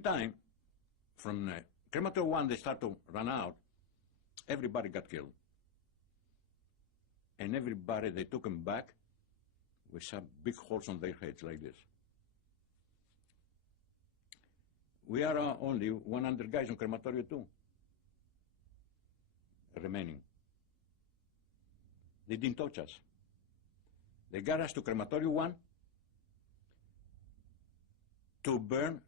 same time, from crematorium 1, they start to run out, everybody got killed. And everybody, they took them back with some big holes on their heads like this. We are only 100 guys on crematorium 2 remaining. They didn't touch us. They got us to crematorium 1 to burn.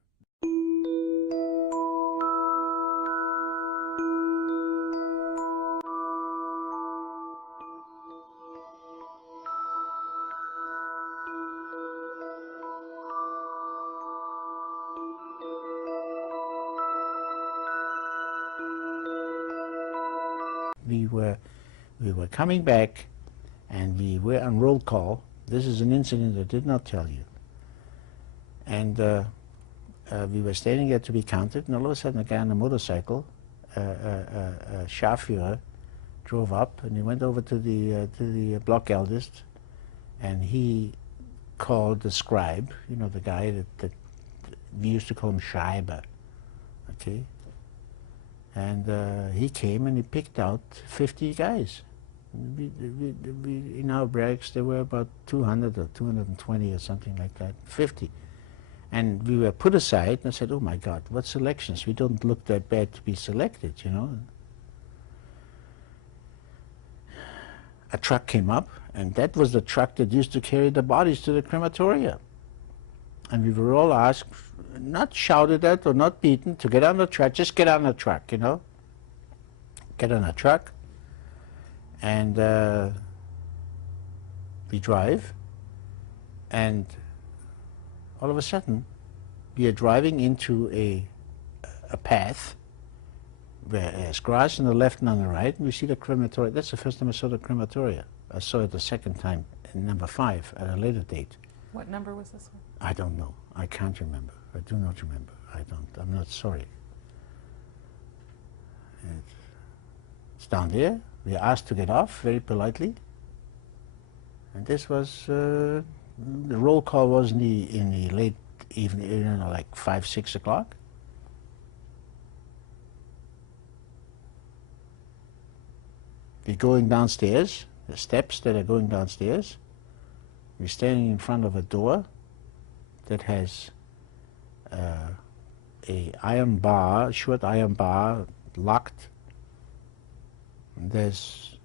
We were coming back, and we were on roll call. This is an incident I did not tell you. And we were standing there to be counted, and all of a sudden a guy on a motorcycle, a Scharführer, drove up, and he went over to the block eldest, and he called the scribe, you know, the guy that we used to call him Schreiber, okay? And he came and he picked out 50 guys. In our barracks there were about 200 or 220 or something like that, 50. And we were put aside, and I said, oh my God, what selections? We don't look that bad to be selected, you know. A truck came up, and that was the truck that used to carry the bodies to the crematoria. And we were all asked, not shouted at or not beaten, to get on the truck, just get on the truck, you know. Get on a truck, and we drive, and all of a sudden, we are driving into a path where there's grass on the left and on the right, and we see the crematoria. That's the first time I saw the crematoria. I saw it the second time in number 5 at a later date. What number was this one? I don't know. I can't remember. I do not remember. I'm not sorry. It's down there. We are asked to get off very politely. And this was, the roll call was in the late evening, you know, like 5, 6 o'clock. We're going downstairs, the steps that are going downstairs. We're standing in front of a door that has a iron bar, short iron bar, locked. There's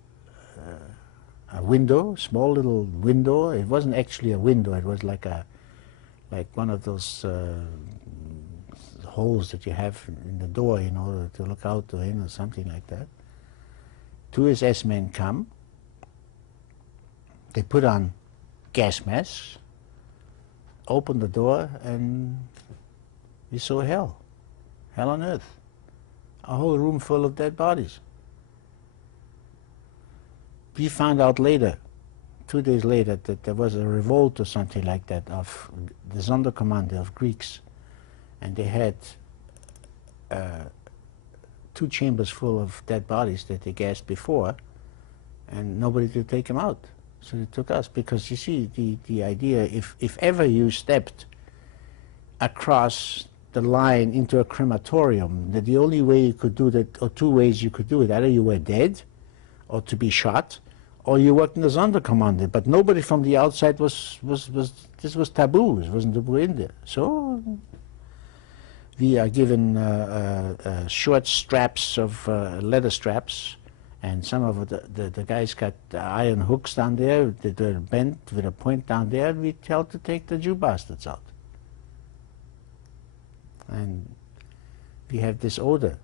a window, small little window. It wasn't actually a window. It was like one of those holes that you have in the door in order to look out or in or something like that. 2 SS men come. They put on gas masks, opened the door, and we saw hell on earth. A whole room full of dead bodies. We found out later, 2 days later, that there was a revolt or something like that of the Sonderkommando of Greeks, and they had 2 chambers full of dead bodies that they gassed before, and nobody could take them out. So they took us, because you see, the idea, if ever you stepped across the line into a crematorium, that the only way you could do that, or 2 ways you could do it, either you were dead, or to be shot, or you worked in the Sonderkommando, but nobody from the outside this was taboo, it wasn't taboo in there. So we are given short straps of leather straps, and some of the guys got iron hooks down there that were bent with a point down there, and we tell to take the Jew bastards out. And we have this odor,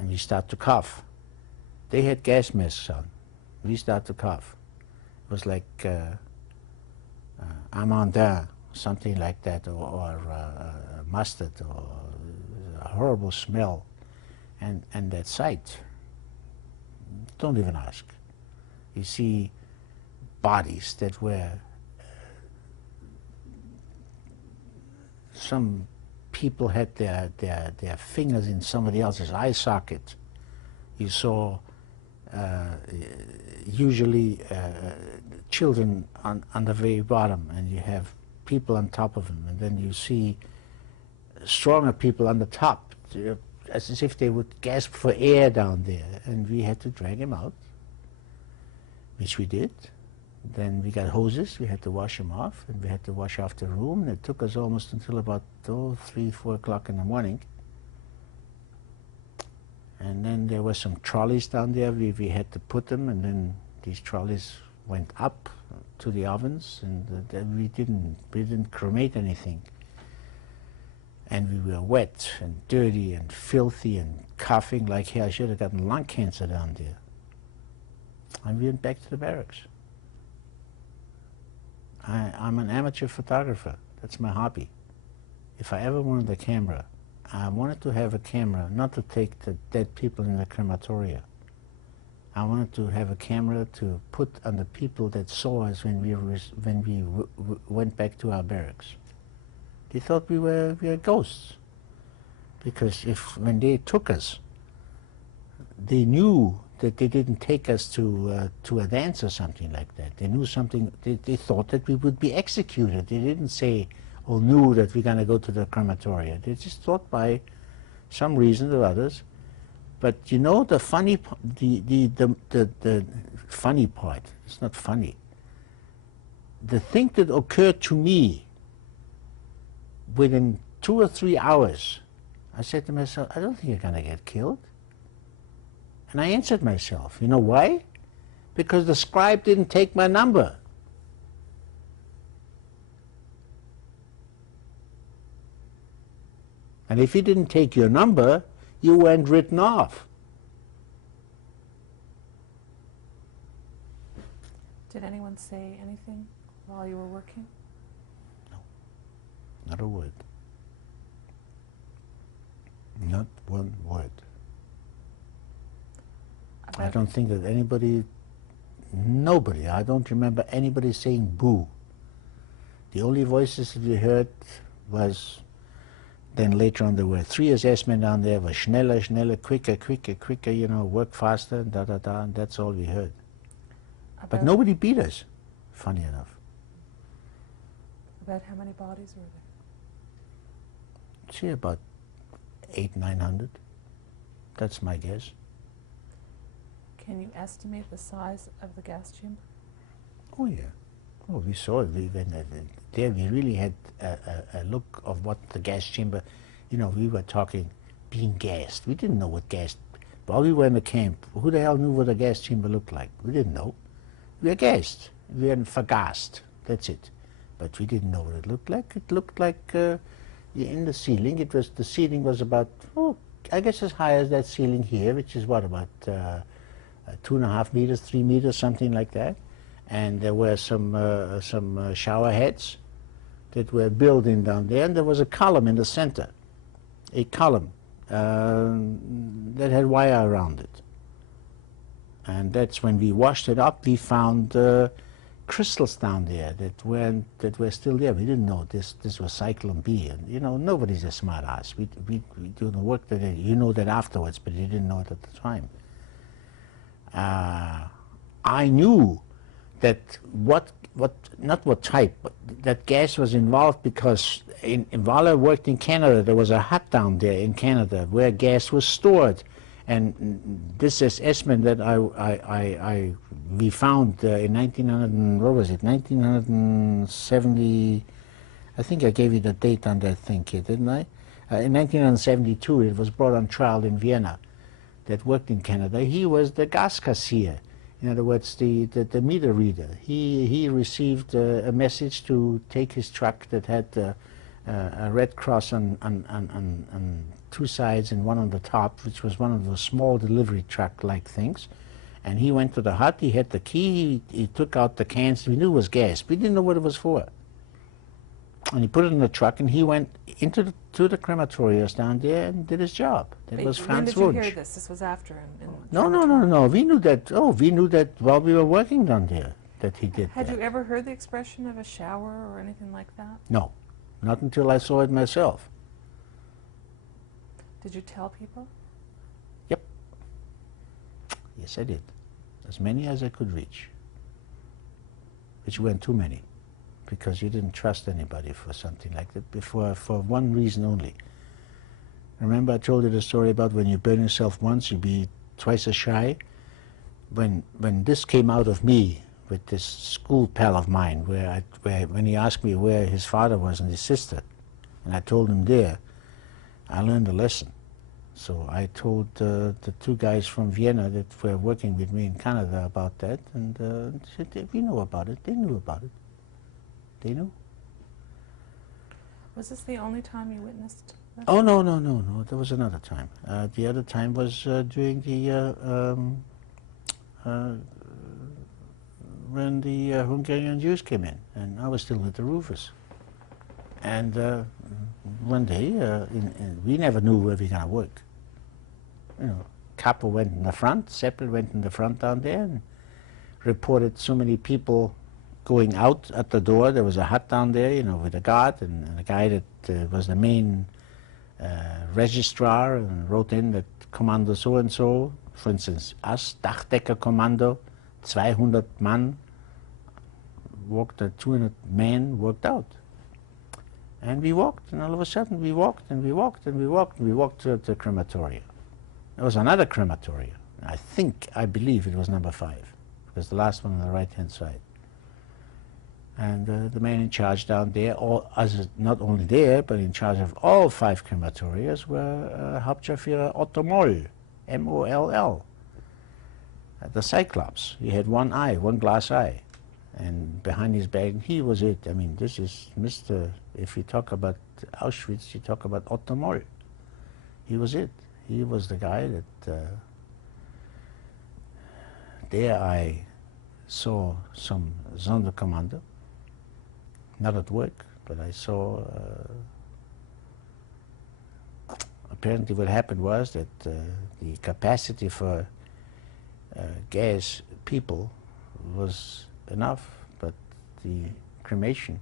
and we start to cough. They had gas masks on. We start to cough. It was like amandin, something like that, or mustard, or a horrible smell. And that sight, don't even ask. You see bodies that were, some people had their fingers in somebody else's eye socket. You saw usually children on the very bottom, and you have people on top of them, and then you see stronger people on the top, as if they would gasp for air down there, and we had to drag them out, which we did. Then we got hoses, we had to wash them off, and we had to wash off the room, and it took us almost until about 3, 4 o'clock in the morning. And then there were some trolleys down there, we had to put them, and then these trolleys went up to the ovens, and we didn't cremate anything. And we were wet and dirty and filthy and coughing like hell. I should have gotten lung cancer down there. And we went back to the barracks. I'm an amateur photographer. That's my hobby. If I ever wanted a camera, I wanted to have a camera not to take the dead people in the crematoria. I wanted to have a camera to put on the people that saw us when we went back to our barracks. They thought we were ghosts, because when they took us, they knew that they didn't take us to a dance or something like that. They knew something. They thought that we would be executed. They didn't say or knew that we're going to go to the crematoria. They just thought by some reason or others. But you know, the funny funny part. It's not funny. The thing that occurred to me within 2 or 3 hours, I said to myself, I don't think you're going to get killed. And I answered myself, you know why? Because the scribe didn't take my number. And if he didn't take your number, you weren't written off. Did anyone say anything while you were working? No, not a word. Not one word. I don't think that nobody, I don't remember anybody saying boo. The only voices that we heard was, then later on there were 3 SS men down there, was schneller, schneller, quicker, quicker, quicker, you know, work faster, da da da, and that's all we heard. But nobody beat us, funny enough. About how many bodies were there? See, about 800, 900. That's my guess. Can you estimate the size of the gas chamber? Oh yeah. Oh, we saw it. We went there. We really had a look of what the gas chamber. You know, we were talking being gassed. We didn't know what gas. While we were in the camp, who the hell knew what a gas chamber looked like? We didn't know. We were gassed. We were vergassed. That's it. But we didn't know what it looked like. It looked like in the ceiling. The ceiling was about, I guess as high as that ceiling here, which is what, about 2.5 meters, 3 meters, something like that. And there were some shower heads that were building down there, and there was a column in the center, a column that had wire around it. And that's when we washed it up, we found crystals down there that were still there. We didn't know this was cyclone B, and you know, nobody's a smart ass. We do the work that you know that afterwards, but you didn't know it at the time. I knew that not what type, but that gas was involved, because while I worked in Canada, there was a hut down there in Canada where gas was stored, and this SS-man that we found in 1970. I think I gave you the date on that thing here, didn't I? In 1972, it was brought on trial in Vienna. That worked in Canada. He was the gas cashier. In other words, the meter reader. He received a message to take his truck that had a red cross on 2 sides and one on the top, which was one of those small delivery truck-like things. And he went to the hut, he had the key, he took out the cans. We knew it was gas. We didn't know what it was for. And he put it in the truck, and he went to the crematoriums down there and did his job. That was Franz Wunsch. When did you hear this? This was after. No. We knew that. Oh, we knew that while we were working down there that he did that. Had you ever heard the expression of a shower or anything like that? No, not until I saw it myself. Did you tell people? Yep. Yes, I did. As many as I could reach. Which weren't too many, because you didn't trust anybody for something like that for one reason only. Remember I told you the story about when you burn yourself once, you'll be twice as shy? When this came out of me with this school pal of mine, when he asked me where his father was and his sister, and I told him there, I learned a lesson. So I told the two guys from Vienna that were working with me in Canada about that, and said, we know about it. They knew about it. They knew. Was this the only time you witnessed this? Oh, no. There was another time. The other time was during the, when the Hungarian Jews came in, and I was still with the roofers. And one day, we never knew where we were going to work. You know, Capo went in the front, Seppel went in the front down there, and reported so many people going out at the door. There was a hut down there, you know, with a guard, and a guy that was the main registrar, and wrote in that Kommando so-and-so, for instance, us, Dachdecker-Kommando, 200 man, 200 men worked out. And we walked, and all of a sudden we walked, and we walked, and we walked, and we walked to the crematoria. There was another crematoria. I believe it was number 5. It was the last one on the right-hand side. And the man in charge down there, not only there, but in charge of all 5 crematorias, were Hauptscharführer Otto Moll, M-O-L-L, the Cyclops. He had one eye, one glass eye. And behind his back, he was it. I mean, this is Mr. If you talk about Auschwitz, you talk about Otto Moll. He was it. He was the guy that there I saw some Sonderkommando, not at work, but I saw apparently what happened was that the capacity for gas people was enough, but the cremation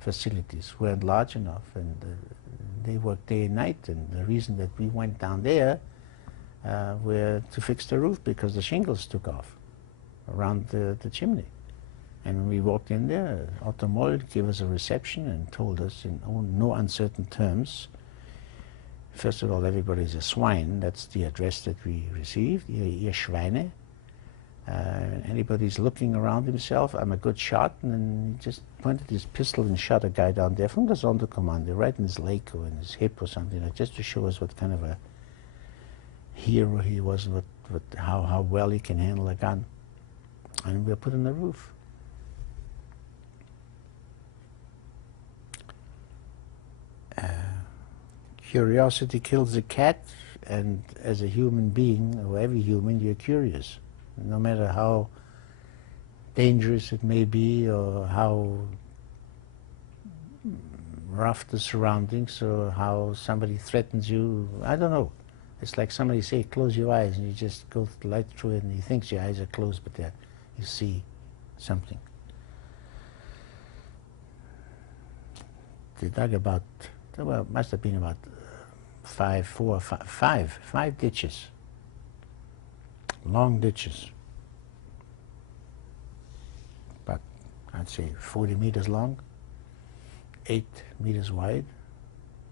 facilities weren't large enough, and they worked day and night, and the reason that we went down there were to fix the roof because the shingles took off around the chimney. And when we walked in there, Otto Moll gave us a reception and told us in no uncertain terms, first of all, everybody's a swine. That's the address that we received, ihr Schweine. Anybody's looking around himself, I'm a good shot, and then he just pointed his pistol and shot a guy down there from the Sonderkommando, right in his leg or in his hip or something, like, just to show us what kind of a hero he was, and how well he can handle a gun. And we were put on the roof. Curiosity kills the cat, and as a human being, or every human, you're curious. No matter how dangerous it may be, or how rough the surroundings, or how somebody threatens you, I don't know. It's like somebody say, close your eyes, and you just go the light through it, and you think your eyes are closed, but you see something. They dug about, well, must have been about 5 ditches. Long ditches, but I'd say 40 meters long, 8 meters wide,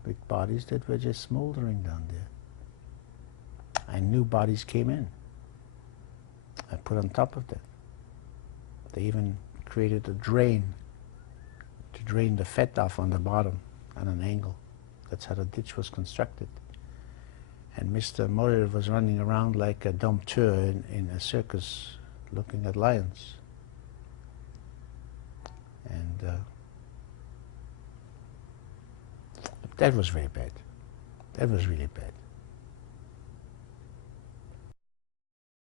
with bodies that were just smoldering down there. And new bodies came in. I put on top of that. They even created a drain to drain the fat off on the bottom at an angle. That's how the ditch was constructed. And Mr. Moller was running around like a dompteur in a circus looking at lions. And that was very bad. That was really bad.